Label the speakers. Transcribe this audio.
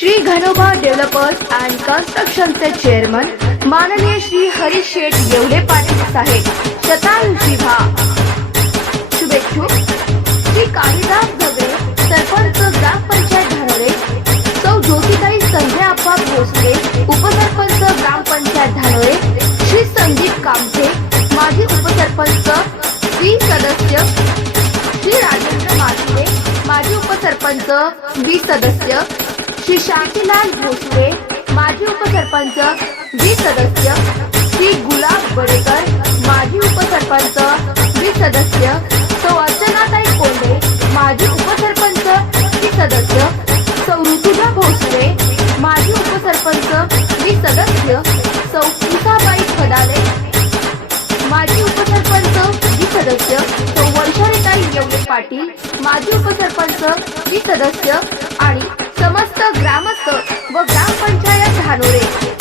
Speaker 1: Shri Ghanoba developers and कन्स्ट्रक्शनचे chairman माननीय श्री हरी शेठ येवले पाटील साहेब शतायुषी भा शुभेच्छुक. श्री कालिदास झगडे सरपंच ग्रामपंचायत धानोरे सौ ज्योतिताई संजय आप्पा भोसले उपसरपंच ग्रामपंचायत धानोरे श्री संदीप कामठे माजी उपसरपंच श्री सदस्य. श्री राजेंद्र माधुरे माजी उपसरपंच बी सदस्य. श्री शांतीलाल भोसले माजी उपसरपंच वीस सदस्य श्री गुलाब बडेकर माजी उपसरपंच वीस सदस्य सौ अर्चनाताई कोंडे माजी उपसरपंच वीस सदस्य सौ ऋतुजा भोसले माजी उपसरपंच वीस सदस्य सौ उषाबाई खडाले माजी उपसरपंच वीस सदस्य सौ वर्षाताई येवले पाटील माजी उपसरपंच वीस सदस्य 人人吃汉堡里